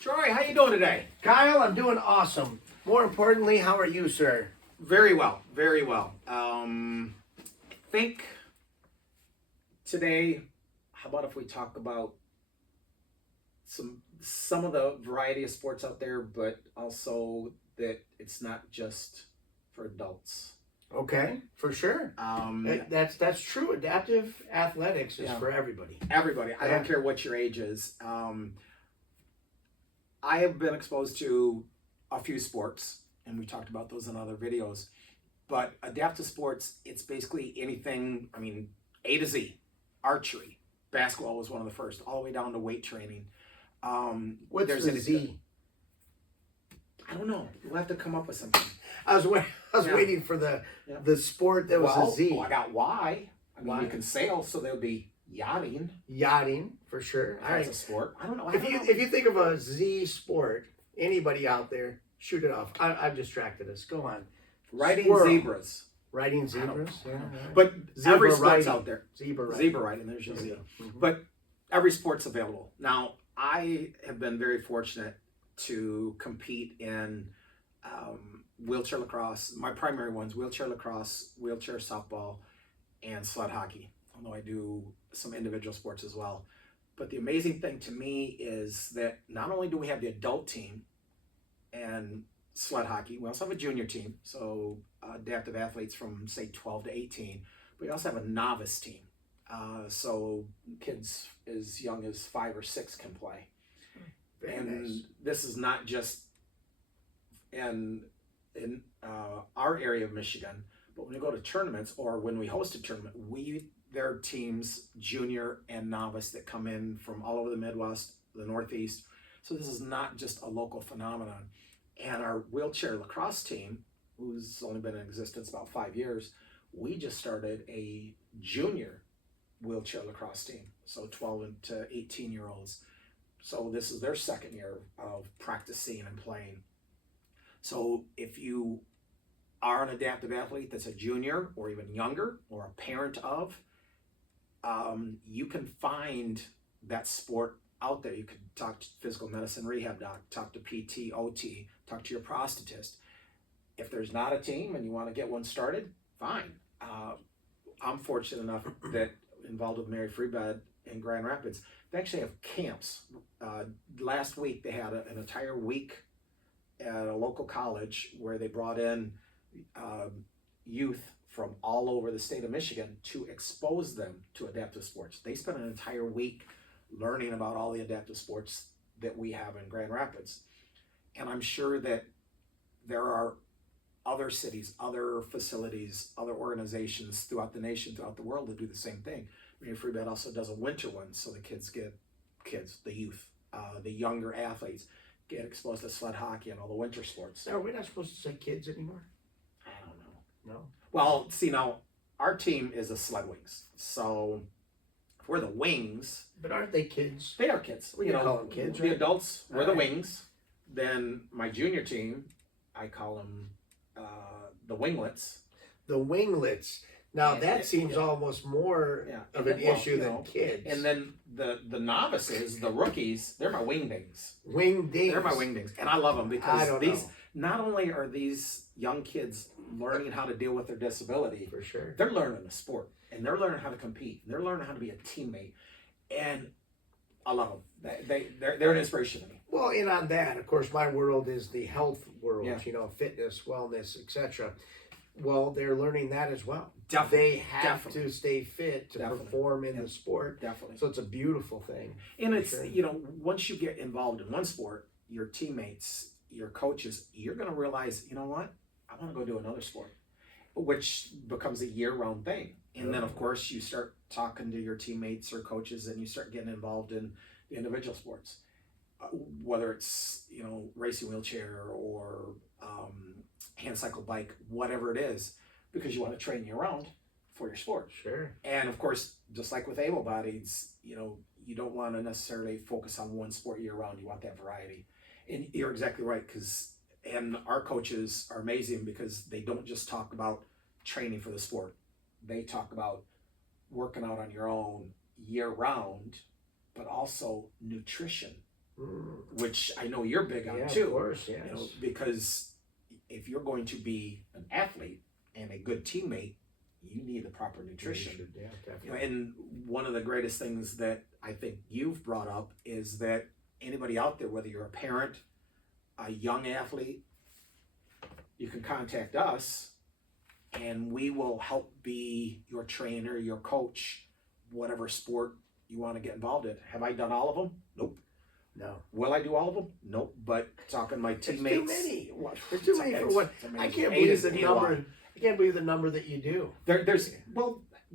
Troy, how you doing today? Kyle, I'm doing awesome. More importantly, how are you, sir? Very well, very well. I think today, how about if we talk about some of the variety of sports out there, but also that it's not just for adults. Okay, for sure. That's true. Adaptive athletics is for everybody. Everybody. I don't care what your age is. I have been exposed to a few sports, and we talked about those in other videos. But adaptive sports, it's basically anything, A to Z. Archery. Basketball was one of the first, all the way down to weight training. What's the Z? I don't know. We'll have to come up with something. I was waiting for the sport that was a Z. I got Y. You can sail, so there would be yachting. Yachting, for sure. That's a sport. I don't know. If you think of a Z sport, anybody out there, shoot it off. I've distracted us. Go on. Riding zebras. Riding zebras? Yeah. But zebra every sport's riding. out there. Zebra riding. There's your Z. But every sport's available. Now, I have been very fortunate to compete in wheelchair lacrosse. My primary ones: wheelchair lacrosse, wheelchair softball, and sled hockey. Although I do some individual sports as well. But the amazing thing to me is that not only do we have the adult team and sled hockey, we also have a junior team, so adaptive athletes from say 12 to 18. But we also have a novice team, so kids as young as 5 or 6 can play. Very nice. This is not just in our area of Michigan, but when we go to tournaments or when we host a tournament, there are teams, junior and novice, that come in from all over the Midwest, the Northeast. So this is not just a local phenomenon. And our wheelchair lacrosse team, who's only been in existence about 5 years, we just started a junior wheelchair lacrosse team. So 12 to 18-year-olds. So this is their second year of practicing and playing. So if you are an adaptive athlete that's a junior or even younger or a parent of, you can find that sport out there. You can talk to physical medicine rehab doc, talk to PT, OT, talk to your prosthetist. If there's not a team and you want to get one started, fine. I'm fortunate enough that involved with Mary Freebed in Grand Rapids, they actually have camps. Last week they had an entire week at a local college where they brought in youth from all over the state of Michigan to expose them to adaptive sports. They spent an entire week learning about all the adaptive sports that we have in Grand Rapids. And I'm sure that there are other cities, other facilities, other organizations throughout the nation, throughout the world that do the same thing. Mary Freebed also does a winter one, so the youth, the younger athletes get exposed to sled hockey and all the winter sports. Are we not supposed to say kids anymore? I don't know. No? Well, see, now, our team is the Sled Wings. So, if we're the Wings... But aren't they kids? They are kids. We call them kids, The right? adults, we're the Wings. Then my junior team, I call them the Winglets. The Winglets. Now, that seems almost more of an issue than kids. And then the novices, the rookies, they're my Wingdings. Wingdings. They're my Wingdings. And I love them because not only are these young kids learning how to deal with their disability, for sure, they're learning the sport and they're learning how to compete. They're learning how to be a teammate, and I love them. They're an inspiration to me. Well, and on that, of course, my world is the health world. Fitness, wellness, etc. Well, they're learning that as well. They have to stay fit to perform in the sport. Definitely. So it's a beautiful thing. And it's once you get involved in one sport, your teammates, your coaches, you're going to realize, you know what? I want to go do another sport, which becomes a year-round thing. And then, of course, you start talking to your teammates or coaches, and you start getting involved in the individual sports, whether it's racing wheelchair or hand cycle bike, whatever it is, because you want to train year-round for your sport. Sure. And of course, just like with able-bodieds, you don't want to necessarily focus on one sport year-round. You want that variety. And you're exactly right, and our coaches are amazing because they don't just talk about training for the sport. They talk about working out on your own year-round, but also nutrition which I know you're big on Yeah, too. of course, yes. You know, because if you're going to be an athlete and a good teammate, you need the proper nutrition. Yeah, definitely. You know, and one of the greatest things that I think you've brought up is that anybody out there, whether you're a parent, a young athlete, you can contact us and we will help be your trainer, your coach, whatever sport you want to get involved in. Have I done all of them? Nope. No. Will I do all of them? Nope. But talking to my teammates, There's too many. What? There's too many for what? I can't believe the number. I can't believe the number that you do. There's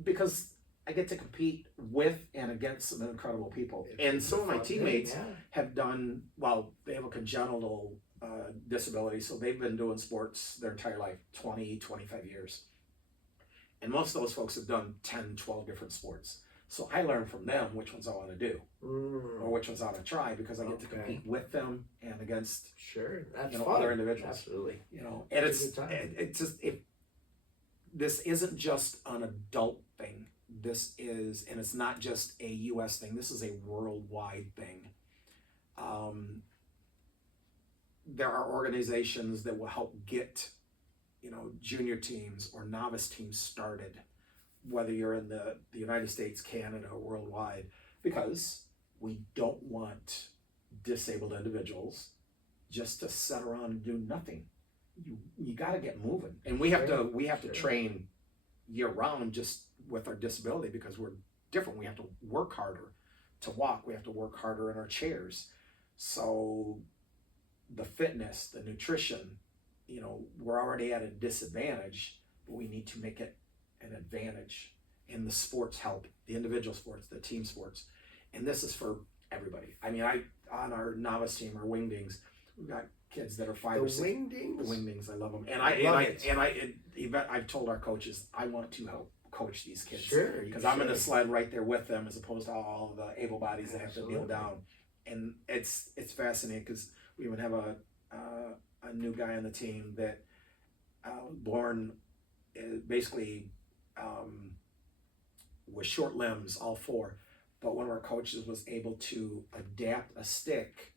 because I get to compete with and against some incredible people, and some of my teammates have done well. They have a congenital disability, so they've been doing sports their entire life, 20, 25 years, and most of those folks have done 10, 12 different sports. So I learn from them which ones I want to do, or which ones I want to try, because I get to compete with them and against that's other individuals. Absolutely, and it's just this isn't just an adult thing. This is, and it's not just a U.S. thing. This is a worldwide thing. There are organizations that will help get, junior teams or novice teams started, whether you're in the United States, Canada, or worldwide, because we don't want disabled individuals just to sit around and do nothing. You got to get moving, and we have to train year round just with our disability, because we're different. We have to work harder to walk. We have to work harder in our chairs. So the fitness, the nutrition, we're already at a disadvantage, but we need to make it an advantage. And the sports help, the individual sports, the team sports, and this is for everybody. I mean, on our novice team, our Wingdings, we've got kids that are 5 or 6. Wingdings? The Wingdings, I love them. And I've told our coaches, I want to help coach these kids. Sure. Because I'm in the sled right there with them, as opposed to all the able bodies that have to kneel down. And it's fascinating, because we even have a new guy on the team that born basically with short limbs, all 4. But one of our coaches was able to adapt a stick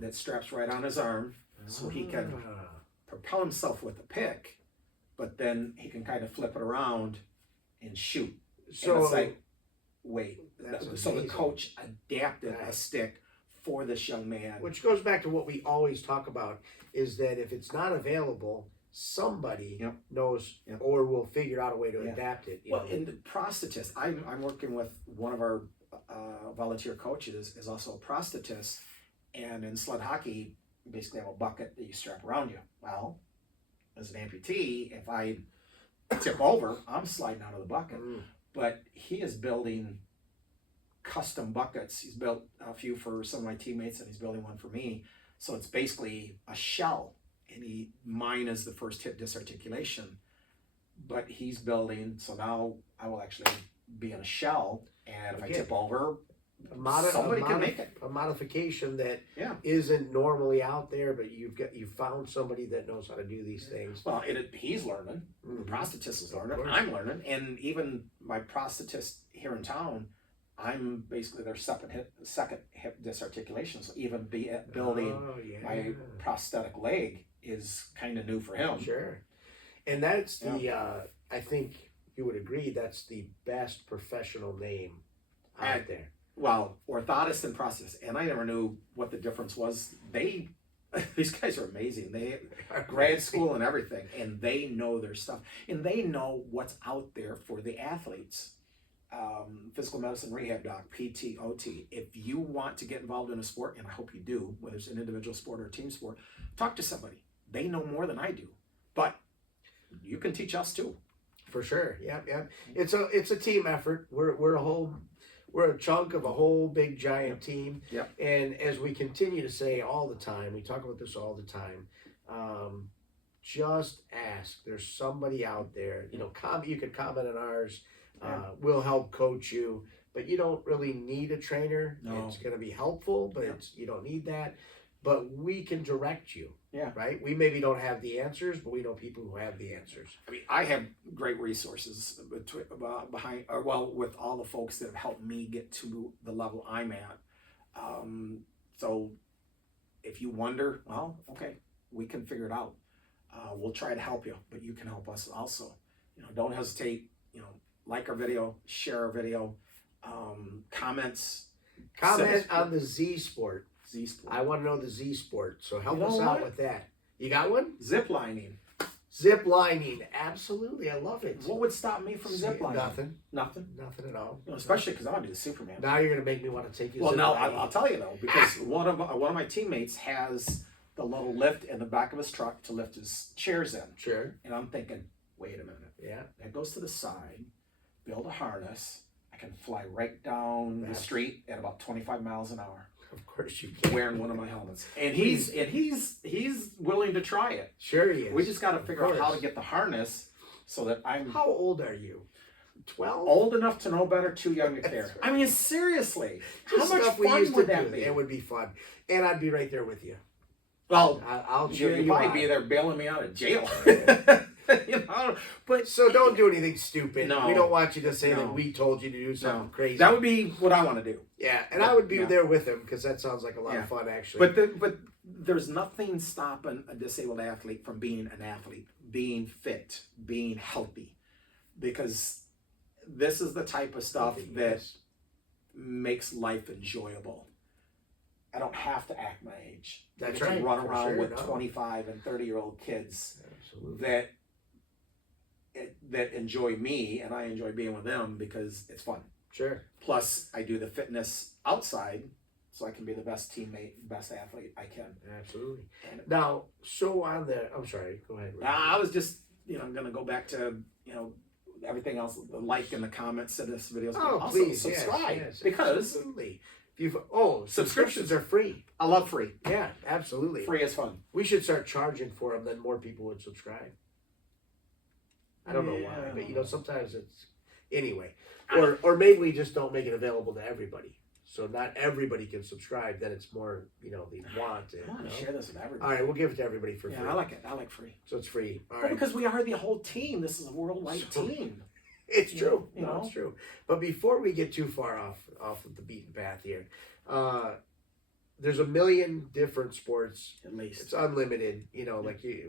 that straps right on his arm, so he can propel himself with a pick, but then he can kind of flip it around and shoot. So and it's like, wait. So the coach adapted a stick for this young man. Which goes back to what we always talk about, is that if it's not available, somebody knows or will figure out a way to adapt it. Well, in the prosthetist, I'm working with one of our volunteer coaches is also a prosthetist, and in sled hockey, you basically have a bucket that you strap around you. Well, as an amputee, if I tip over, I'm sliding out of the bucket. But he is building custom buckets. He's built a few for some of my teammates, and he's building one for me. So it's basically a shell, and mine is the first hip disarticulation, but he's building, so now I will actually be in a shell, and if I tip over, somebody can make it. A modification that isn't normally out there, but you found somebody that knows how to do these things. Well, he's learning. The prosthetist is learning. I'm learning, and even my prosthetist here in town, I'm basically their second hip disarticulation. So even building my prosthetic leg is kind of new for him. Sure, and that's I think you would agree, that's the best professional name out there. Well, orthotist and prosthetist, and I never knew what the difference was. These guys are amazing. They grad school and everything, and they know their stuff, and they know what's out there for the athletes. Physical medicine, rehab doc, PT, OT. If you want to get involved in a sport, and I hope you do, whether it's an individual sport or a team sport, talk to somebody. They know more than I do, but you can teach us too. For sure. Yeah. It's a team effort. We're a chunk of a whole big giant team. Yep. And as we continue to say all the time, we talk about this all the time. Just ask. There's somebody out there. You can comment on ours. We'll help coach you, but you don't really need a trainer. No. It's going to be helpful, but you don't need that. But we can direct you. Yeah. Right? We maybe don't have the answers, but we know people who have the answers. I mean, I have great resources with all the folks that have helped me get to the level I'm at. So if you wonder, well, okay, we can figure it out. We'll try to help you, but you can help us also. Don't hesitate. Like our video, share our video, comments. Comment on the Z Sport. Z Sport. I want to know the Z Sport, so help us out with that. You got one? ZipLining. ZipLining, absolutely, I love it. What would stop me from ZipLining? Nothing. Nothing Nothing at all. Especially because I want to do the Superman. Now you're gonna make me want to take you. Well, no, I'll tell you though, because one of my teammates has the little lift in the back of his truck to lift his chairs in. Sure. And I'm thinking, wait a minute. Yeah. That goes to the side. Build a harness. I can fly right down the street at about 25 miles an hour. Of course you can. Wearing one of my helmets, and he's willing to try it. Sure he is. We just got to figure out how to get the harness so that I'm. How old are you? 12. Old enough to know better, too young to care. I mean, seriously, how much fun would that be? It would be fun, and I'd be right there with you. Well, I'll cheer you. You'd probably be there bailing me out of jail. But so don't do anything stupid. No, we don't want you to say that we told you to do something crazy. That would be what I want to do. Yeah, and I would be there with him because that sounds like a lot of fun, actually. But there's nothing stopping a disabled athlete from being an athlete, being fit, being healthy, because this is the type of stuff that makes life enjoyable. I don't have to act my age. That's I right. can run around with 25 and 30-year-old kids that enjoy me, and I enjoy being with them because it's fun. Sure. Plus, I do the fitness outside, so I can be the best teammate, best athlete I can. Absolutely. Now, so on the, I'm sorry, go ahead. I was just, I'm going to go back to, everything else, the like and the comments to this video. Oh, also, please, subscribe, yes, because absolutely. Subscriptions are free. I love free. Yeah, absolutely. Free is fun. We should start charging for them, then more people would subscribe. I don't know why, but sometimes it's anyway. Or maybe we just don't make it available to everybody. So not everybody can subscribe, then it's more, they want it. I want to share this with everybody. All right, we'll give it to everybody for free. I like it. I like free. So it's free. All right. Because we are the whole team. This is a worldwide team. It's true. It's true. But before we get too far off of the beaten path here, there's a million different sports. At least. It's unlimited,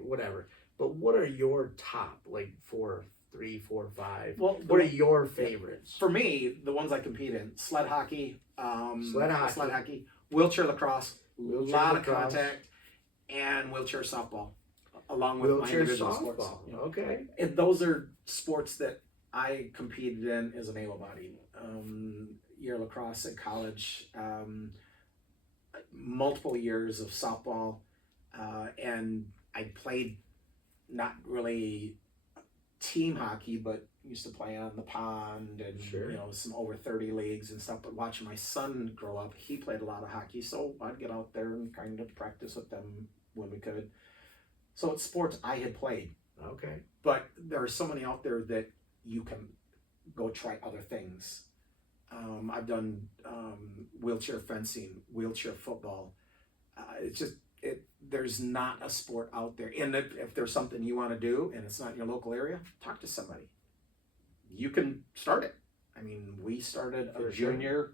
whatever. But what are your top, 4, 3, 4, 5? Well, what are your favorites? For me, the ones I compete in: sled hockey, wheelchair lacrosse, a lot of contact, and wheelchair softball, along with my individual sports. Okay. And those are sports that I competed in as an able-bodied. Year lacrosse in college, multiple years of softball, and I played not really team hockey, but used to play on the pond and some over 30 leagues and stuff. But watching my son grow up, he played a lot of hockey, so I'd get out there and kind of practice with them when we could. So it's sports I had played. Okay. But there are so many out there that you can go try other things. I've done wheelchair fencing, wheelchair football. There's not a sport out there. And if there's something you want to do and it's not in your local area, talk to somebody. You can start it. I mean, we started a junior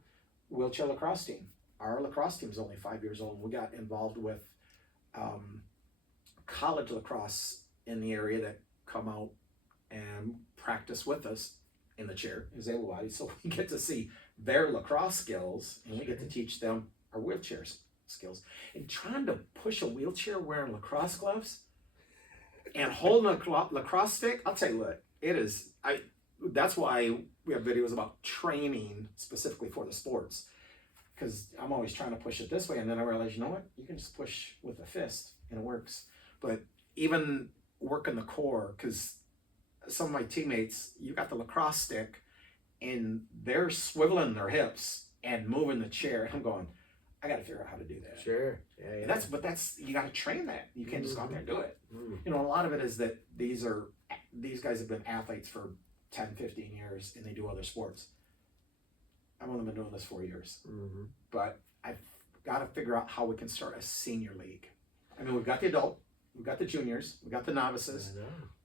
wheelchair lacrosse team. Our lacrosse team is only 5 years old. We got involved with college lacrosse in the area that come out and practice with us in the chair as able-bodied. So we get to see their lacrosse skills and we get to teach them our wheelchair skills. And trying to push a wheelchair wearing lacrosse gloves and holding a lacrosse stick, I'll tell you what, that's why we have videos about training specifically for the sports, because I'm always trying to push it this way, and then I realize, you know what, you can just push with a fist and it works. But even working the core, because some of my teammates, you got the lacrosse stick and they're swiveling their hips and moving the chair, and I'm going, I got to figure out how to do that. Sure. Yeah. And that's you got to train that. You can't just go out there and do it. A lot of it is that these guys have been athletes for 10, 15 years and they do other sports. I've only been doing this 4 years. But I've got to figure out how we can start a senior league. I mean, we've got the adult, we've got the juniors, we've got the novices.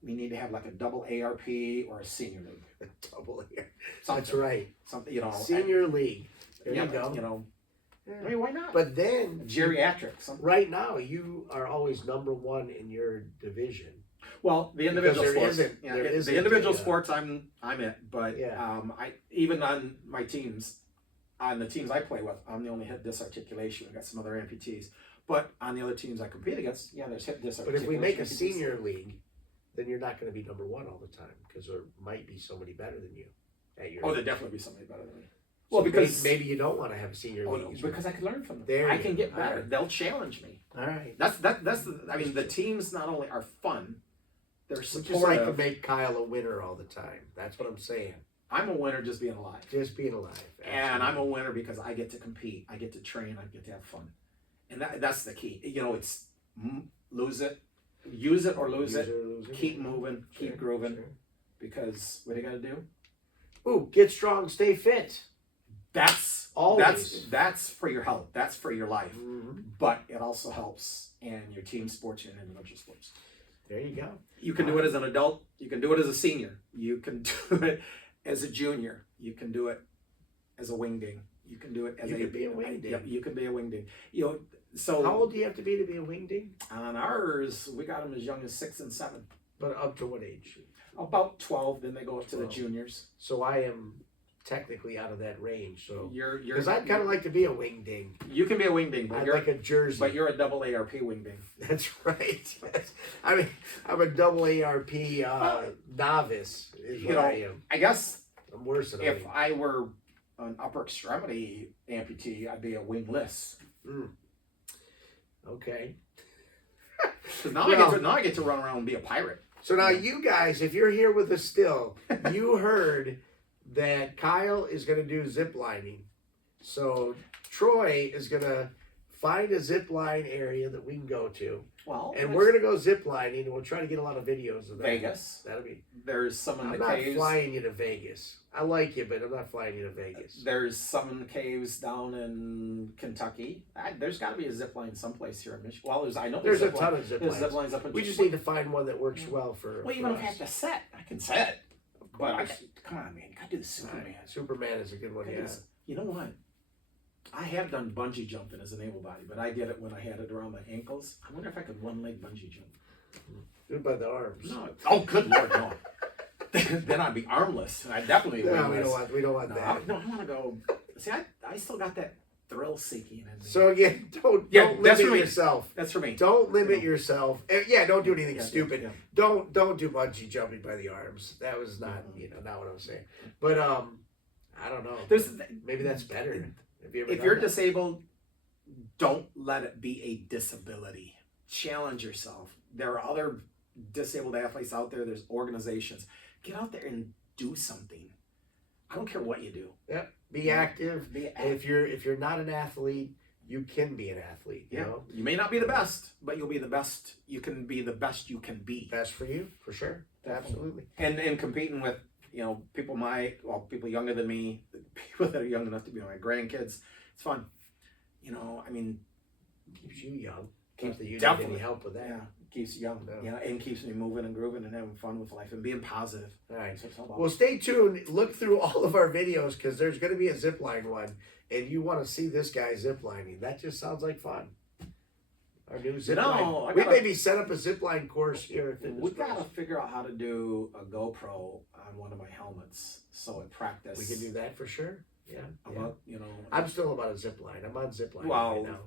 We need to have like a double AARP or a senior league. A double AARP. That's right. Something, Senior league. There you go. I mean, why not? But then Geriatrics. right now, you are always number one in your division. Well, the individual sports. The individual sports, I'm it. But Yeah. I even on my teams, on the teams I play with, I'm the only hip disc articulation. We got some other amputees. But on the other teams I compete against, there's hip disc But articulation. if we make a amputees. senior league, then you're not going to be number one all the time because there might be somebody better than you at your. Oh, there'd definitely be somebody better than me. Well, So because maybe you don't want to have a senior league. because I can learn from them. There I you can go. get better. All right. They'll challenge me. All right. That's I mean, the teams not only are fun, they're We supportive. just like to make Kyle a winner all the time. That's what I'm saying. I'm a winner just being alive. Just being alive. And I'm a winner because I get to compete, I get to train, I get to have fun, and that's the key. It's use it or lose it. Keep moving, keep grooving, because what do you got to do? Ooh, get strong, stay fit. That's Always. that's for your health. That's for your life. Mm-hmm. But it also helps in your team sports and individual sports. There you go. You can do it as an adult. You can do it as a senior. You can do it as a junior. You can do it as a wingding. You can do it as You can be a wingding. Yep, you can be a wingding. How old do you have to be a wingding? On ours, we got them as young as 6 and 7. But up to what age? About 12, then they go up to 12. the juniors. So I am technically out of that range. So You're because I'd kind of like to be a wingding. You can be a wingding, but I'd you're like a jersey. but you're a double AARP wingding. That's right. I mean, I'm a double ARP novice. Is what I am. I guess I'm worse than a if wing. I were an upper extremity amputee, I'd be a wingless. Okay. Because now, I get to run around and be a pirate. So now you guys, if you're here with us still, you heard that Kyle is going to do zip lining. So Troy is going to find a zip line area that we can go to. Well, And we're going to go zip lining, and we'll try to get a lot of videos of that. Vegas. That'll be. There's some in I'm the not caves. flying you to Vegas. I like you, but I'm not flying you to Vegas. There's some in the caves down in Kentucky. There's got to be a zip line someplace here in Michigan. Well, I know There's a zip ton line. of zip There's lines. zip lines up in. We just need to find one that works well for. Well, even for if I us. have to set, I can set. But course. come on, man, you got to do the Superman. Superman is a good one. Yeah. You know what? I have done bungee jumping as an able body, but I did it when I had it around my ankles. I wonder if I could one leg bungee jump. Do it by the arms. No. Oh, good Lord, no. Then I'd be armless. I definitely No, wingless. we don't want No, that. I want to go. See, I still got that thrill seeking in me. So again, don't that's limit for me. yourself. That's for me. Don't limit yourself. Yeah, don't do anything stupid. Yeah. Don't do bungee jumping by the arms. That was not not what I was saying. But I don't know. Maybe that's better. If you're disabled, don't let it be a disability. Challenge yourself. There are other disabled athletes out there. There's organizations. Get out there and do something. I don't care what you do. Yep. Be active. Be active. If you're not an athlete, you can be an athlete. You know? You may not be the best, but you'll be the best. You can be the best you can be. Best for you, for sure. Absolutely. And competing with people people younger than me, people that are young enough to be my grandkids. It's fun. I mean, Keeps you young. Keeps the you need definitely any help with that. Yeah, keeps you young. Yeah. And keeps me moving and grooving and having fun with life and being positive. All right. That's what it's all about. Well, stay tuned. Look through all of our videos because there's going to be a zip line one, and you want to see this guy zip lining. That just sounds like fun. Our new zip line. We maybe set up a zip line course here. We gotta figure out how to do a GoPro on one of my helmets, so at practice We can do that for sure. Yeah. About I'm still about a zip line. I'm on zip line Well, right now.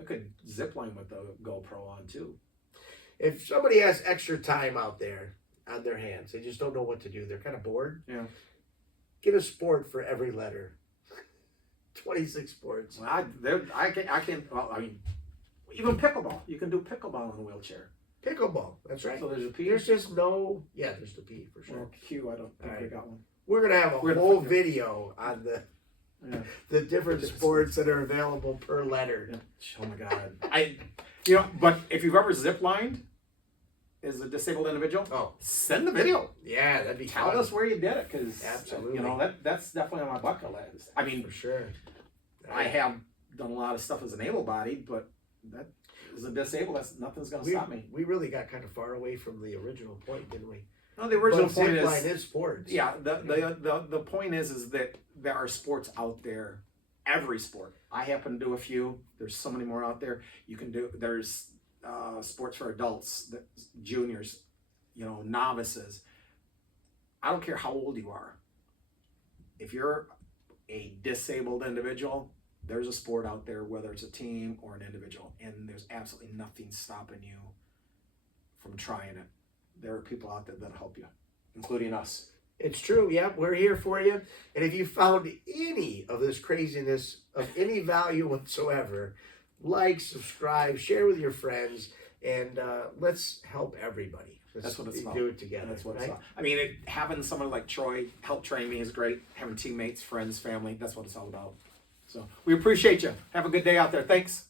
I could zip line with the GoPro on too. If somebody has extra time out there on their hands, they just don't know what to do. They're kind of bored. Yeah. Get a sport for every letter. 26 sports. Well, I can. Well, I mean, even pickleball. You can do pickleball in a wheelchair. Pickleball. That's right. So there's a P. There's just no. Yeah, there's the P for sure. Well, Q. I don't think All we right. got one. We're gonna have a We're gonna whole find it. video on the different sports that are available per letter. Oh my God. But if you've ever zip lined as a disabled individual, send the video. Yeah, that'd be Tell fun. us where you did it, because Absolutely. that's definitely on my bucket list. I mean, For sure. I have done a lot of stuff as an able-bodied, but that as a disabled, nothing's going to stop me. We really got kind of far away from the original point, didn't we? No, the original But point zipline is sports. yeah. The point is that there are sports out there every sport. I happen to do a few. There's so many more out there. You can do. There's sports for adults, juniors, novices. I don't care how old you are. If you're a disabled individual, there's a sport out there, whether it's a team or an individual, and there's absolutely nothing stopping you from trying it. There are people out there that'll help you, including us. It's true. Yep, we're here for you. And if you found any of this craziness of any value whatsoever, like, subscribe, share with your friends, and let's help everybody. That's what it's about. Do it together. That's what it's about. I mean, having someone like Troy help train me is great. Having teammates, friends, family, that's what it's all about. So we appreciate you. Have a good day out there. Thanks.